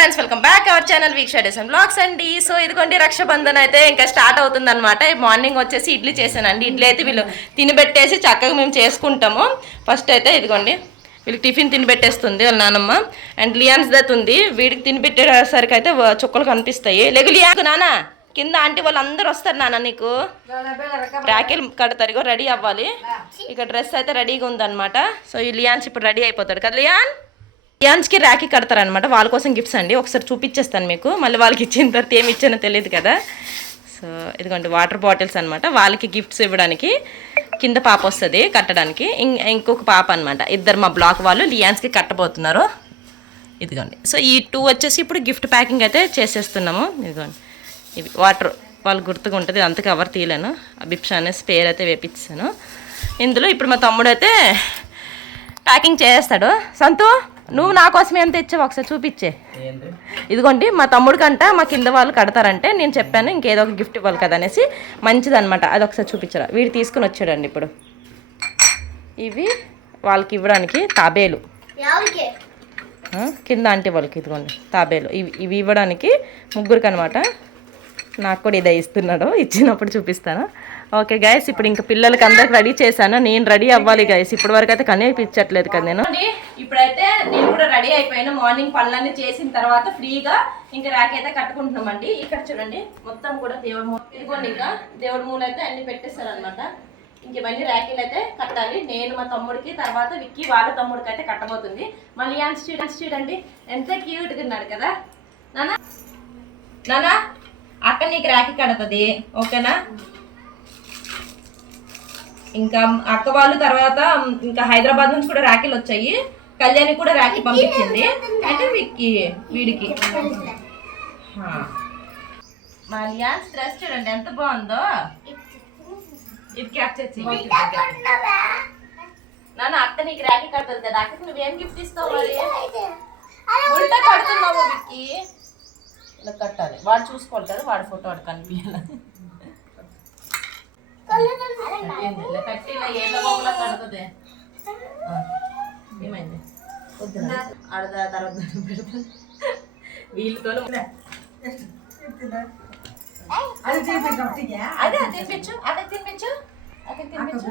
Friends welcome back our channel week shades and blogs అండి so ఇదిగోండి రక్షాబంధన్ అయితే ఇంకా స్టార్ట్ అవుతుంది అనమాట మార్నింగ్ వచ్చేసి ఇడ్లీ చేశానండి. ఇడ్లీ అయితే వీళ్ళు తినిబెట్టేసి చక్కగా మేము చేసుకుంటాము. ఫస్ట్ అయితే ఇదిగోండి వీళ్ళకి టిఫిన్ తినిబెట్టేస్తుంది వాళ్ళ నానమ్మ. అండ్ లియాన్స్ దత్ ఉంది. వీడికి తినిబెట్టేసరికి అయితే చుక్కలు కనిపిస్తాయి. లేకు లియా నాన్న కింద ఆంటీ వాళ్ళు అందరు వస్తారు నాన్న నీకు? రాఖీలు కడతారు. ఇగో రెడీ అవ్వాలి. ఇక డ్రెస్ అయితే రెడీగా ఉందన్నమాట. సో ఈ లియాన్స్ ఇప్పుడు రెడీ అయిపోతాడు కదా లియాన్ లియాన్స్కి రాఖీ కడతారనమాట వాళ్ళ కోసం గిఫ్ట్స్ అండి. ఒకసారి చూపించేస్తాను మీకు. మళ్ళీ వాళ్ళకి ఇచ్చిన తర్వాత ఏమి ఇచ్చానో తెలియదు కదా. సో ఇదిగోండి వాటర్ బాటిల్స్ అనమాట వాళ్ళకి గిఫ్ట్స్ ఇవ్వడానికి కింద పాప వస్తుంది కట్టడానికి. ఇంకొక పాప అనమాట ఇద్దరు మా బ్లాక్ వాళ్ళు లియాన్స్కి కట్టబోతున్నారు. ఇదిగోండి. సో ఈ టూ వచ్చేసి ఇప్పుడు గిఫ్ట్ ప్యాకింగ్ అయితే చేసేస్తున్నాము. ఇదిగోండి. ఇవి వాటర్ వాళ్ళు గుర్తుగా ఉంటుంది. అంత కవర్ తీయలేను. అభిప్షా అనే స్పేర్ అయితే వేపించాను ఇందులో ఇప్పుడు మా తమ్ముడు అయితే ప్యాకింగ్ చేస్తాడు. సంతు! నువ్వు నా కోసం ఎంత ఇచ్చావు? ఒకసారి చూపించే. ఇదిగోండి మా తమ్ముడికంట మా కింద వాళ్ళు కడతారంటే నేను చెప్పాను ఇంకేదో ఒక గిఫ్ట్ ఇవ్వాలి కదా అనేసి మంచిదనమాట అది ఒకసారి చూపించరా. వీడు తీసుకుని వచ్చాడండి ఇప్పుడు. ఇవి వాళ్ళకి ఇవ్వడానికి తాబేలు. కింద అంటే వాళ్ళకి ఇదిగోండి తాబేలు. ఇవి ఇవి ఇవ్వడానికి ముగ్గురికి అనమాట నాకు కూడా ఇదే ఇస్తున్నాడు ఇచ్చినప్పుడు చూపిస్తాను. ఓకే గైస్ ఇప్పుడు ఇంకా పిల్లలకి అందరికి రెడీ చేశాను. నేను రెడీ అవ్వాలి గైస్ ఇప్పటి వరకు అయితే కనిపించట్లేదు కదా నేను. ఇప్పుడైతే నేను కూడా రెడీ అయిపోయాను. మార్నింగ్ పనులన్నీ చేసిన తర్వాత ఫ్రీగా ఇంకా రాకి అయితే కట్టుకుంటున్నామండి. ఇక్కడ చూడండి మొత్తం కూడా దేవుడు మూల ఇదిగోండి ఇంకా దేవుడి మూలు అయితే అన్ని పెట్టేస్తారు అనమాట ఇంక ఇవన్నీ ర్యాకీలు అయితే కట్టాలి. నేను మా తమ్ముడికి తర్వాత విక్కీ వాళ్ళ తమ్ముడికి అయితే కట్టబోతుంది. మళ్ళీ యాన్స్ చూడండి చూడండి ఎంత క్యూట్గా ఉన్నాడు కదా. నానా? నానా? అక్క నీకు ర్యాకీ కడుతుంది. ఓకేనా ఇంకా అక్క వాళ్ళు తర్వాత ఇంకా హైదరాబాద్ నుంచి కూడా రాఖీలు వచ్చాయి. కళ్యాణి కూడా రాఖీ పంపించింది. అంటే వీడికి. హా. మా లియాన్స్ డ్రెస్ చూడండి ఎంత బాగుందో. ఇది క్యాప్చర్ చేయి నాన్న అక్క నీకు రాఖీ కడుతుంది కదా. అక్కకి నువ్వేం గిఫ్ట్ ఇస్తావు మరి? ఉల్టా కడుతున్నావు విక్కీ? ఇలా కట్టాలి. వాడు చూసుకోవాలి కదా వాడి ఫోటో వాడు కనిపించాలి కట్టింది. ఇలా కట్టి ఇలా ఏళ్ళ మొక్కలా కడుతుంది ఏమైంది? ఆడదా తర్వాత వీళ్ళతో అదే తినిపించు అక్కడ తినిపించు. అక్కడ తినిపించు.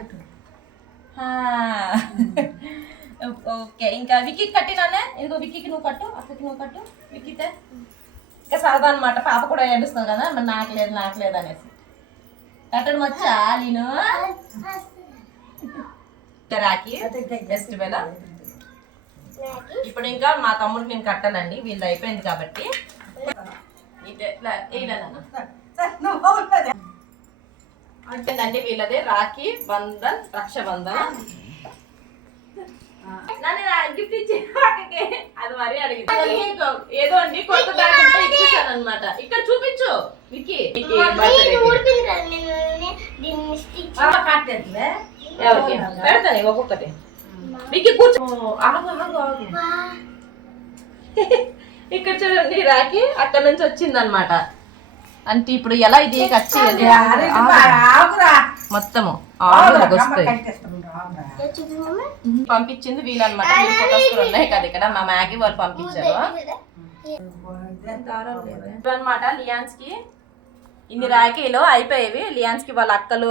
ఓకే ఇంకా విక్కీ కట్టినానే? ఇదిగో విక్కీకి నువ్వు కట్టు అక్కకి నువ్వు కట్టు. విక్కీతే. ఇంకా సరదా అనమాట పాప కూడా ఏడుస్తుంది కదా మరి నాకు లేదు నాకు లేదు అనేసి. కట్టడం వచ్చా నేను రాకి జస్ట్ వేళ ఇప్పుడు ఇంకా మా తమ్ముడికి నేను కట్టానండి వీళ్ళు అయిపోయింది కాబట్టి. ఇదే ఇలా- అంటేనండి వీళ్ళదే రాఖీ బంధన్ రక్షాబంధన్ గిఫ్ట్ ఇచ్చి అది మరీ అడిగింది. ఏదో అండి కొత్త బ్యాగ్ ఉంటే ఇచ్చేసాను అనమాట ఇక్కడ చూపించు. పెడతాను ఒక్కొక్కటి. విక్కీ కూర్చో. ఆగు ఆగు ఆగు. ఇక్కడ చూడండి రాకి అక్కడ నుంచి వచ్చింది అనమాట అంటే ఇప్పుడు ఎలా ఇది కచ్చేది మొత్తము. వస్తాయి పంపించింది వీళ్ళు అనమాట ఫొటోస్ కూడా ఉన్నాయి కదా ఇక్కడ. మా మ్యాగీ వాళ్ళు పంపించారు. అనమాట లియాన్స్కి ఇన్ని రాఖీలు అయిపోయేవి. లియాన్స్కి వాళ్ళ అక్కలు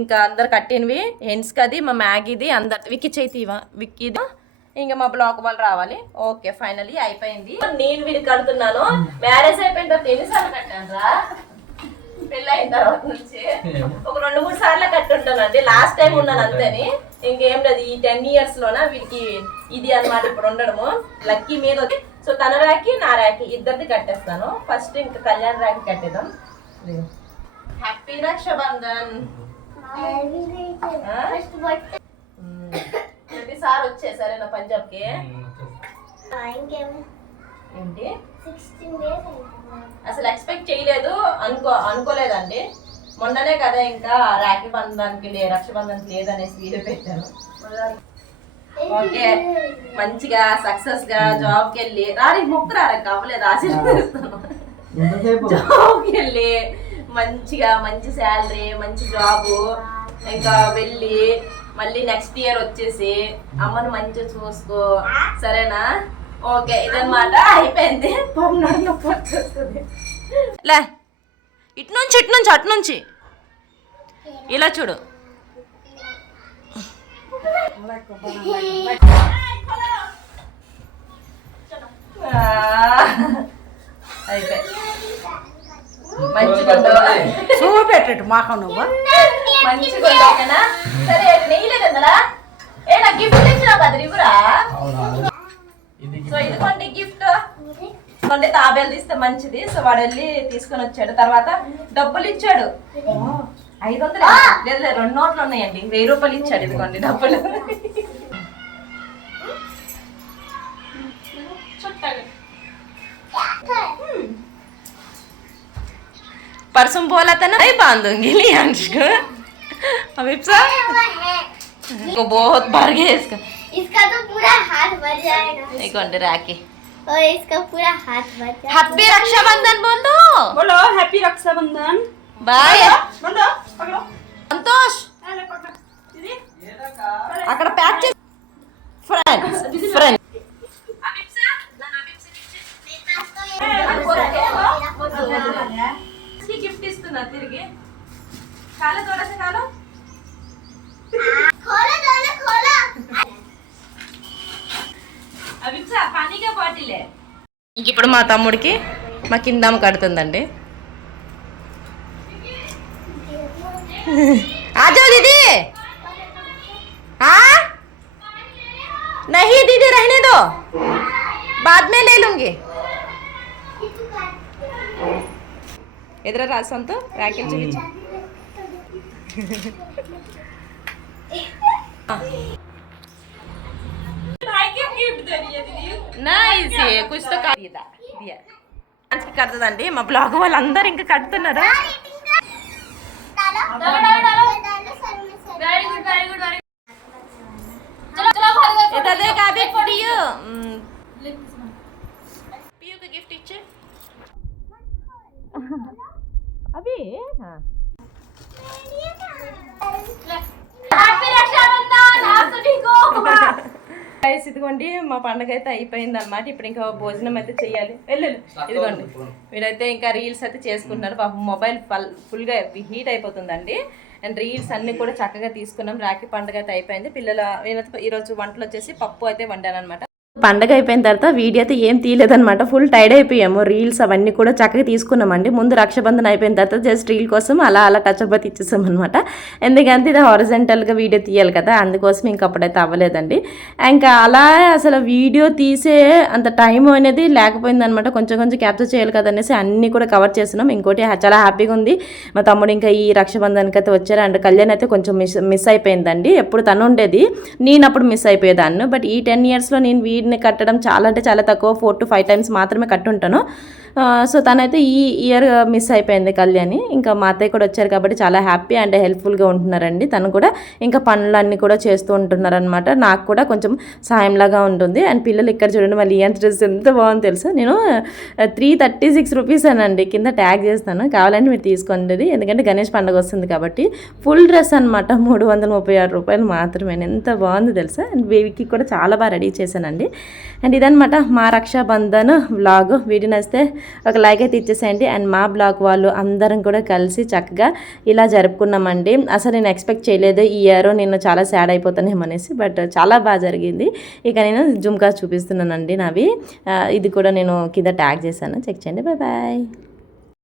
ఇంకా అందరు కట్టినవి. హెన్స్ కది మా మ్యాగీది అందరు విక్కి చేతివా? విక్కీది? ఇంకా మా బ్లాక్ వాళ్ళు రావాలి. ఓకే ఫైనలీ అయిపోయింది. నేను వీడికి కడుతున్నాను. మ్యారేజ్ అయిపోయిన తర్వాత ఎన్నిసార్లు కట్టాను రా? పెళ్ళైన తర్వాత నుంచి. ఒక రెండు మూడు సార్లు కట్టుంటానండి. లాస్ట్ టైం ఉన్నాను అంతేని. ఇంకేం లేదు ఈ టెన్ ఇయర్స్ లోన వీడికి ఇది అన్నమాట ఇప్పుడు ఉండడము. లక్కీ మీద వచ్చి సో తన రాకి నా రాకి ఇద్దరిది కట్టేస్తాను. ఫస్ట్ ఇంకా కళ్యాణ్ రాకి కట్టేద్దాం. హ్యాపీ రక్షాబంధన్. సార్ వచ్చేసారే నా పంజాబ్కి ఏంటి? అసలు ఎక్స్పెక్ట్ చేయలేదు అనుకో అనుకోలేదండి. మొన్ననే కదా ఇంకా రాఖీ బంధానికి లే రక్షాబంధన్కి లేదనేసి వీడియో పెట్టాను. ఓకే మంచిగా సక్సెస్గా జాబ్కి వెళ్ళి రారి ముక్కు రారక్క అవ్వలేదు ఆశీర్వదిస్తాను. జాబ్కి వెళ్ళి మంచిగా మంచి శాలరీ మంచి జాబు ఇంకా వెళ్ళి మళ్ళీ నెక్స్ట్ ఇయర్ వచ్చేసి అమ్మను మంచిగా చూసుకో. సరేనా? ఓకే ఇదన్నమాట. అయిపోయింది. లే ఇటు నుంచి ఇటు నుంచి అటు నుంచి ఇలా చూడు. అయిపోయి? చూపెట్టట్టు మాకు నువ్వు. మంచిగా? సరే నెయ్యి లేదన్నరా ఏ నాకు గిఫ్ట్ ఇచ్చినావు కదా ఇవ్వరా? సో ఇదిగోండి గిఫ్ట్ ఇదిగోండి తాబేలు తీస్తే మంచిది. సో వాడు వెళ్ళి తీసుకొని వచ్చాడు. తర్వాత డబ్బులు ఇచ్చాడు. ఐదు వందలు? లేదు లేదు రెండు నోట్లు ఉన్నాయండి వెయ్యి రూపాయలు ఇచ్చాడు ఇదిగోండి డబ్బులు. परसों बोला था ना नहीं बांधूँगी लियांश को अभी को बहुत भर गया इसका। इसका तो पूरा हाथ भर जाएगा एक अंडे राखी। और इसका पूरा हाथ भर जाएगा हैप्पी रक्षाबंधन बोल दो। बोलो हैप्पी रक्षाबंधन बाय पकड़ो संतोष। అక్కడ ప్యాక్ చేసి ఫ్రెండ్స్ నేను తాస్తో ఏ తిరిగి. కాలు కాలు ఇప్పుడు మా తమ్ముడికి మా కింద కడుతుందండి. ఆజో దీది. नहीं दीदी रहने दो ఎదురా రాసంతో రాఖీలు చూపించు. నైస్ కడుతుందండి. మా బ్లాగ్ వాళ్ళందరూ ఇంకా కడుతున్నారు? గిఫ్ట్ ఇచ్చే అవి? ఇదిగోండి మా పండగ అయితే అయిపోయింది అనమాట ఇప్పుడు ఇంకా భోజనం అయితే చేయాలి వెళ్ళు ఇదిగోండి. వీడైతే ఇంకా రీల్స్ అయితే చేసుకుంటున్నారు. పాపం మొబైల్ ఫుల్గా హీట్ అయిపోతుందండి. అండ్ రీల్స్ అన్నీ కూడా చక్కగా తీసుకున్నాం. రాఖీ పండుగ అయితే అయిపోయింది. పిల్లల ఈరోజు వంటలు వచ్చేసి పప్పు అయితే వండాను అనమాట పండగ అయిపోయిన తర్వాత వీడియో అయితే ఏం తీయలేదన్నమాట. ఫుల్ టైడ్ అయిపోయాము. రీల్స్ అవన్నీ కూడా చక్కగా తీసుకున్నామండి. ముందు రక్షాబంధన్ అయిపోయిన తర్వాత జస్ట్ రీల్ కోసం అలా అలా టచ్ అప్ ఇచ్చేసాం అనమాట ఎందుకంటే ఇది హారిజెంటల్గా వీడియో తీయాలి కదా అందుకోసం ఇంకా అప్పుడైతే అవ్వలేదండి. ఇంకా అలా అసలు వీడియో తీసే అంత టైం అనేది లేకపోయిందనమాట కొంచెం కొంచెం క్యాప్చర్ చేయాలి కదా అనేసి అన్నీ కూడా కవర్ చేస్తున్నాం. ఇంకోటి చాలా హ్యాపీగా ఉంది. మా తమ్ముడు ఇంకా ఈ రక్షాబంధన్కి అయితే వచ్చారు. అండ్ కళ్యాణ్ అయితే కొంచెం మిస్ మిస్ అయిపోయిందండి. ఎప్పుడు తను ఉండేది. నేను అప్పుడు మిస్ అయిపోయేదాన్ని. బట్ ఈ టెన్ ఇయర్స్లో నేను వీడియో వీడిని కట్టడం చాలా అంటే చాలా తక్కువ ఫోర్ టు ఫైవ్ టైమ్స్ మాత్రమే కట్టుంటాను. సో తనైతే ఈ ఇయర్ మిస్ అయిపోయింది కళ్యాణి. ఇంకా మా అత్తయ్య కూడా వచ్చారు కాబట్టి చాలా హ్యాపీ అండ్ హెల్ప్ఫుల్గా ఉంటున్నారండి. తను కూడా ఇంకా పనులన్నీ కూడా చేస్తూ ఉంటున్నారనమాట నాకు కూడా కొంచెం సాయంలాగా ఉంటుంది. అండ్ పిల్లలు ఇక్కడ చూడండి మళ్ళీ ఇయర్ డ్రెస్ ఎంత బాగుంది తెలుసా? నేను త్రీ థర్టీ సిక్స్ రూపీస్ అనండి. కింద ట్యాగ్ చేస్తాను. కావాలంటే మీరు తీసుకోండి. ఎందుకంటే గణేష్ పండుగ వస్తుంది కాబట్టి ఫుల్ డ్రెస్ అనమాట మూడు వందల ముప్పై ఆరు రూపాయలు మాత్రమే. ఎంత బాగుంది తెలుసా? అండ్ బేబీకి కూడా చాలా బాగా రెడీ చేశానండి. అండ్ ఇదనమాట మా రక్షాబంధన్ బ్లాగ్ వీడియో నచ్చితే ఒక లైక్ అయితే ఇచ్చేసేయండి. అండ్ మా బ్లాగ్ వాళ్ళు అందరం కూడా కలిసి చక్కగా ఇలా జరుపుకున్నామండి. అసలు నేను ఎక్స్పెక్ట్ చేయలేదు ఈ ఇయర్ నేను చాలా సాడ్ అయిపోతానేమనేసి బట్ చాలా బాగా జరిగింది. ఇక నేను జుమ్కా చూపిస్తున్నానండి నావి. ఇది కూడా నేను కింద ట్యాగ్ చేశాను. చెక్ చేయండి. Bye bye